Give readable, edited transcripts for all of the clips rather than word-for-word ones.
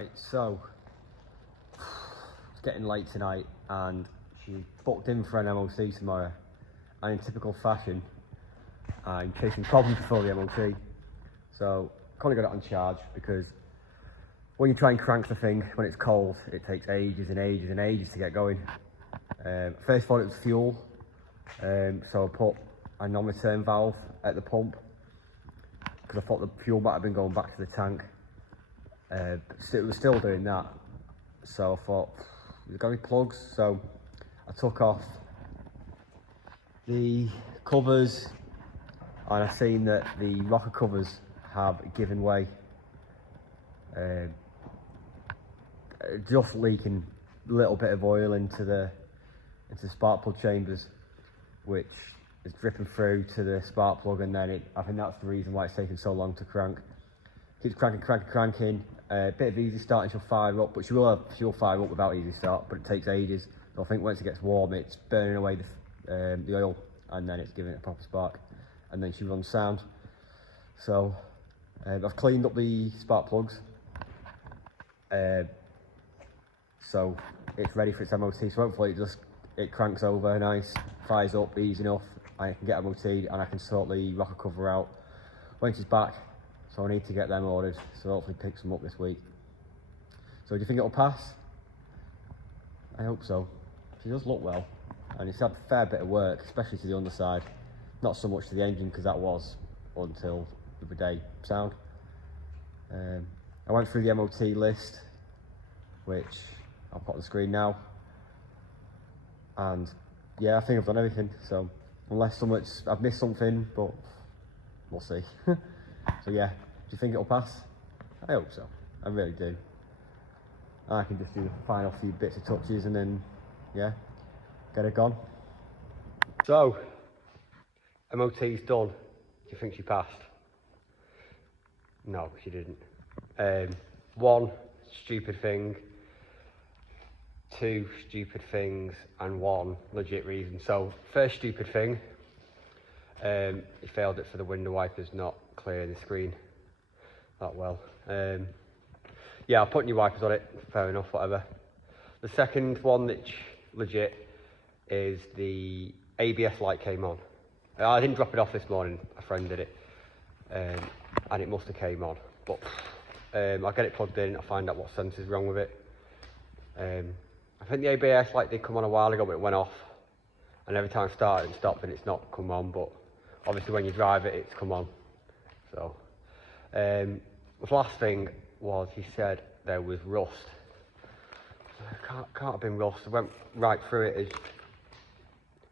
Right, so it's getting late tonight and she booked in for an MOT tomorrow, and in typical fashion I'm chasing problems before the MOT, so currently got it on charge because when you try and crank the thing when it's cold it takes ages and ages and ages to get going. First of all it was fuel, so I put a non-return valve at the pump because I thought the fuel might have been going back to the tank. It was still doing that, so I thought there's got to be plugs, so I took off the covers and I seen that the rocker covers have given way, just leaking a little bit of oil into the spark plug chambers, which is dripping through to the spark plug, and then I think that's the reason why it's taking so long to crank. Keeps cranking. A bit of easy start and she'll fire up, but she'll fire up without easy start, but it takes ages. So I think once it gets warm, it's burning away the oil, and then it's giving it a proper spark, and then she runs sound. So I've cleaned up the spark plugs, so it's ready for its MOT. So hopefully it cranks over nice, fires up easy enough, and I can get MOT'd and I can sort the rocker cover out when she's back. So I need to get them ordered, so hopefully pick some up this week. So do you think it'll pass? I hope so. She does look well, and it's had a fair bit of work, especially to the underside. Not so much to the engine, because that was until the other day sound. I went through the MOT list, which I'll put on the screen now. And yeah, I think I've done everything, so unless I've missed something, but we'll see. So yeah, do you think it'll pass? I hope so, I really do. I can just do the final few bits of touches and then, yeah, get it gone. So, MOT's done. Do you think she passed? No, she didn't. One stupid thing, two stupid things, and one legit reason. So, first stupid thing, it failed it for the window wipers not clearing the screen that well. Yeah, I'll put new wipers on it, fair enough, whatever. The second one that's legit is the ABS light came on. I didn't drop it off this morning, a friend did it, and it must have came on, but I'll get it plugged in, I'll find out what sensor's wrong with it. I think the ABS light did come on a while ago, but it went off, and every time I started and stopped and it's not come on, but obviously when you drive it, it's come on. So, the last thing was he said there was rust. Can't have been rust. I went right through it, as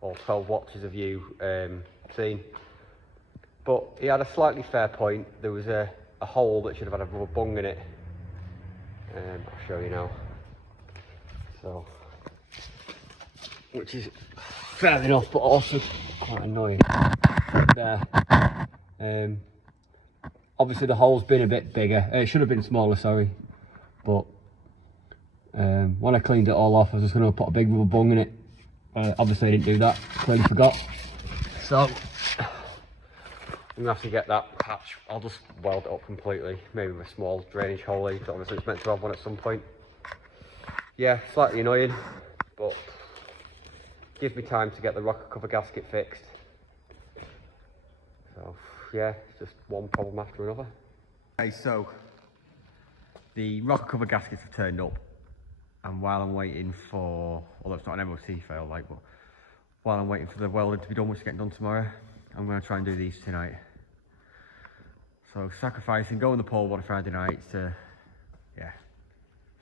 all 12 watches of you seen. But he had a slightly fair point. There was a hole that should have had a rubber bung in it. I'll show you now. So, which is fair enough, but also quite annoying. There. Obviously the hole's been a bit bigger. It should have been smaller, sorry. But when I cleaned it all off, I was just going to put a big rubber bung in it. Obviously I didn't do that, clearly forgot. So I'm going to have to get that patch. I'll just weld it up completely, maybe with a small drainage hole in, so obviously it's meant to have one at some point. Yeah, slightly annoying, but gives me time to get the rocker cover gasket fixed. So yeah, it's just one problem after another. Okay, so the rocker cover gaskets have turned up, and while I'm waiting for, although it's not an MOT fail, but while I'm waiting for the welding to be done, which is getting done tomorrow, I'm going to try and do these tonight. So sacrificing going the pole on a Friday night to, yeah,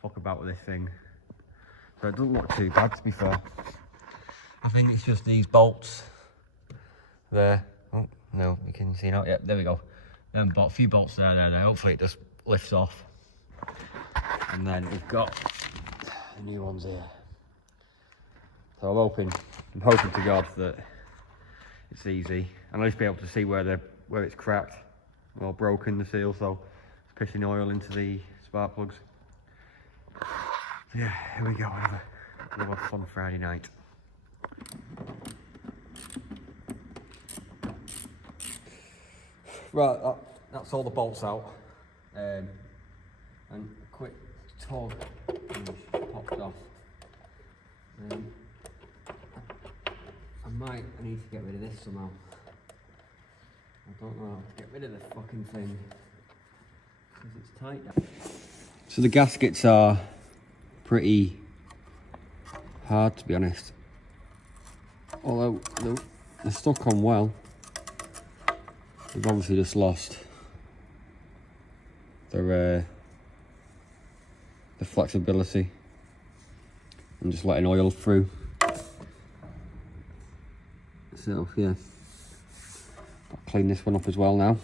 fuck about with this thing. So it doesn't look too bad, to be fair. I think it's just these bolts there. Oh, no, you can see now. Yep, there we go. A few bolts there. Hopefully it just lifts off. And then we've got the new ones here. So I'm hoping to God that it's easy. And I'll just be able to see where it's cracked or broken, the seal, so it's pissing oil into the spark plugs. So yeah, here we go. We'll have a fun Friday night. Right, that's all the bolts out. And a quick tug and it's popped off. I need to get rid of this somehow. I don't know how to get rid of the fucking thing because it's tight now. So the gaskets are pretty hard, to be honest. Although they're stuck on well, we've obviously just lost the flexibility and just letting oil through. So yeah, I'll clean this one up as well now.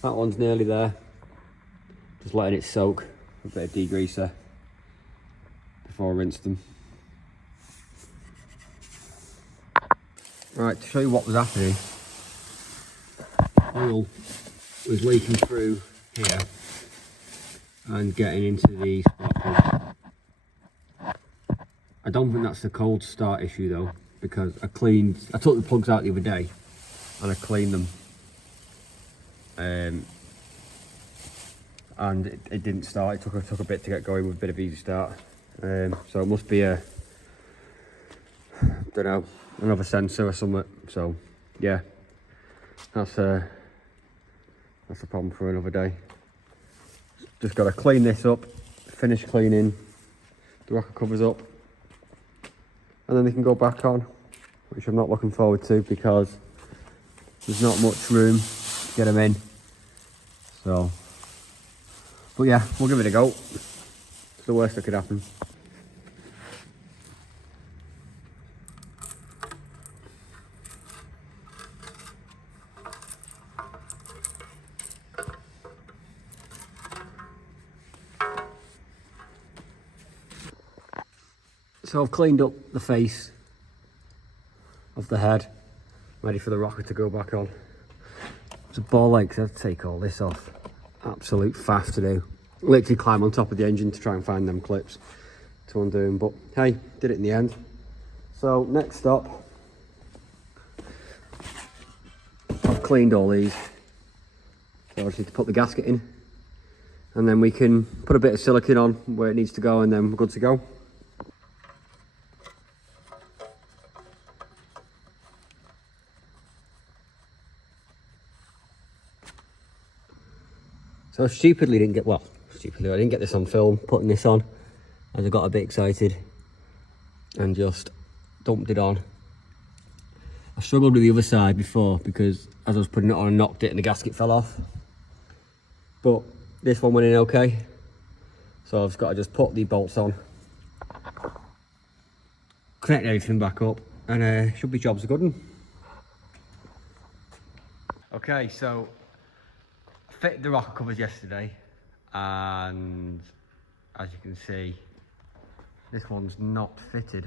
That one's nearly there. Just letting it soak, a bit of degreaser before I rinse them. Right, to show you what was happening, oil was leaking through here and getting into the spark plugs. I don't think that's the cold start issue though, because I took the plugs out the other day and I cleaned them, and it didn't start. It took a bit to get going with a bit of easy start. So it must be I don't know, another sensor or something. So yeah, that's a problem for another day. Just got to clean this up, finish cleaning the rocker covers up, and then they can go back on, which I'm not looking forward to because there's not much room to get them in. So, but yeah, we'll give it a go. It's the worst that could happen. So I've cleaned up the face of the head, ready for the rocker to go back on. It's a ball ache, so I have to take all this off. Absolute faff to do. Literally climb on top of the engine to try and find them clips to undo them, but hey, did it in the end. So next stop, I've cleaned all these. So I just need to put the gasket in, and then we can put a bit of silicone on where it needs to go, and then we're good to go. So I didn't get this on film, putting this on, as I got a bit excited and just dumped it on. I struggled with the other side before because as I was putting it on, I knocked it and the gasket fell off. But this one went in okay. So I've just got to just put the bolts on, connect everything back up, and should be jobs are good one. Okay, so fitted the rocker covers yesterday, and as you can see, this one's not fitted.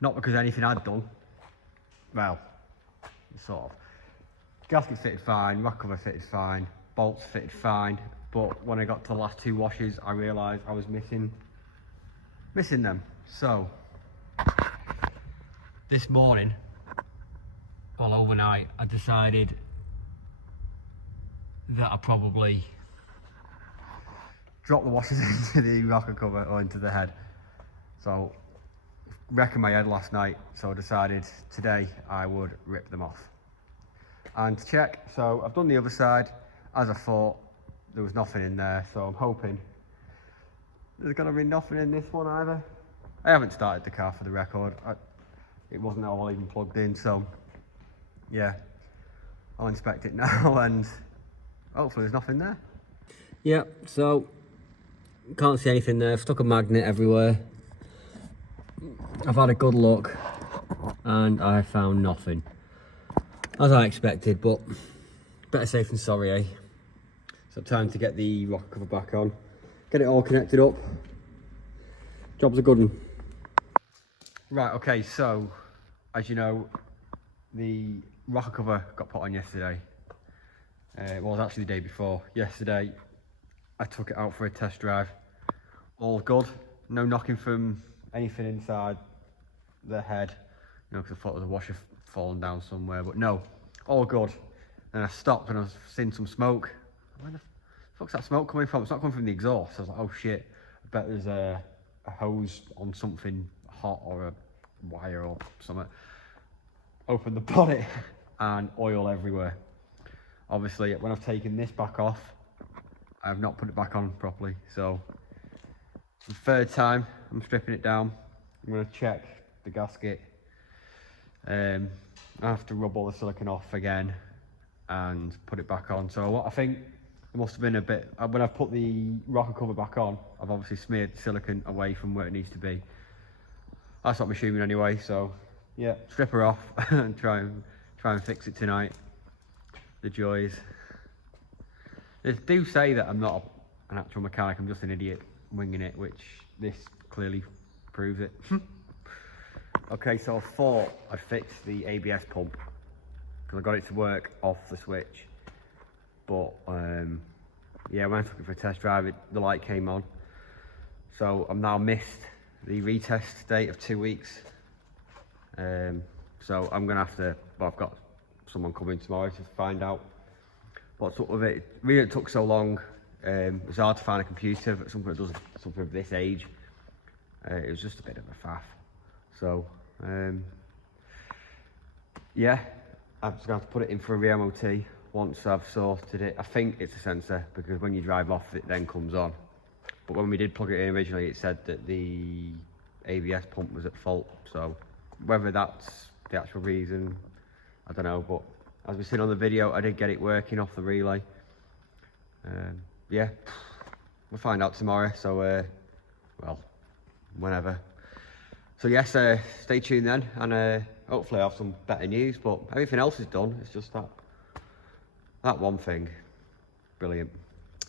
Not because anything I'd done, well, sort of. Gasket fitted fine, rocker cover fitted fine, bolts fitted fine, but when I got to the last two washes, I realised I was missing them. So this morning, well, overnight, I decided that I probably drop the washers into the rocker cover or into the head. So wrecking my head last night, so I decided today I would rip them off. And to check, so I've done the other side. As I thought, there was nothing in there, so I'm hoping there's gonna be nothing in this one either. I haven't started the car for the record. It wasn't all even plugged in, so yeah, I'll inspect it now and hopefully there's nothing there. Yeah, so can't see anything there. I've stuck a magnet everywhere. I've had a good look and I found nothing, as I expected, but better safe than sorry, eh? So time to get the rocker cover back on, get it all connected up. Job's a good one. Right, okay, so as you know, the rocker cover got put on yesterday. Well, it was actually the day before. Yesterday, I took it out for a test drive. All good. No knocking from anything inside the head. You know, because I thought there was a washer falling down somewhere, but no, all good. And I stopped and I was seeing some smoke. fuck's that smoke coming from? It's not coming from the exhaust. I was like, oh shit, I bet there's a hose on something hot or a wire or something. Open the bonnet and oil everywhere. Obviously, when I've taken this back off, I have not put it back on properly. So, for the third time, I'm stripping it down. I'm going to check the gasket. I have to rub all the silicone off again and put it back on. So what I think it must have been a bit, when I've put the rocker cover back on, I've obviously smeared the silicone away from where it needs to be. That's what I'm assuming anyway. So yeah, strip her off and try and fix it tonight. The joys. They do say that I'm not an actual mechanic, I'm just an idiot winging it, which this clearly proves it. Okay, so I thought I'd fix the ABS pump because I got it to work off the switch, but yeah, when I took it for a test drive, the light came on, so I'm now missed the retest date of 2 weeks. So I'm gonna have to, well, I've got someone coming tomorrow to find out what's up with it. It really took so long. It was hard to find a computer for something that does something of this age. It was just a bit of a faff. So yeah, I'm just gonna have to put it in for a re-MOT once I've sorted it. I think it's a sensor because when you drive off it then comes on. But when we did plug it in originally, it said that the ABS pump was at fault. So whether that's the actual reason, I don't know. But as we've seen on the video, I did get it working off the relay. Yeah, we'll find out tomorrow. So well, whenever. So yes, stay tuned then, and hopefully I'll have some better news. But everything else is done. It's just that one thing. Brilliant.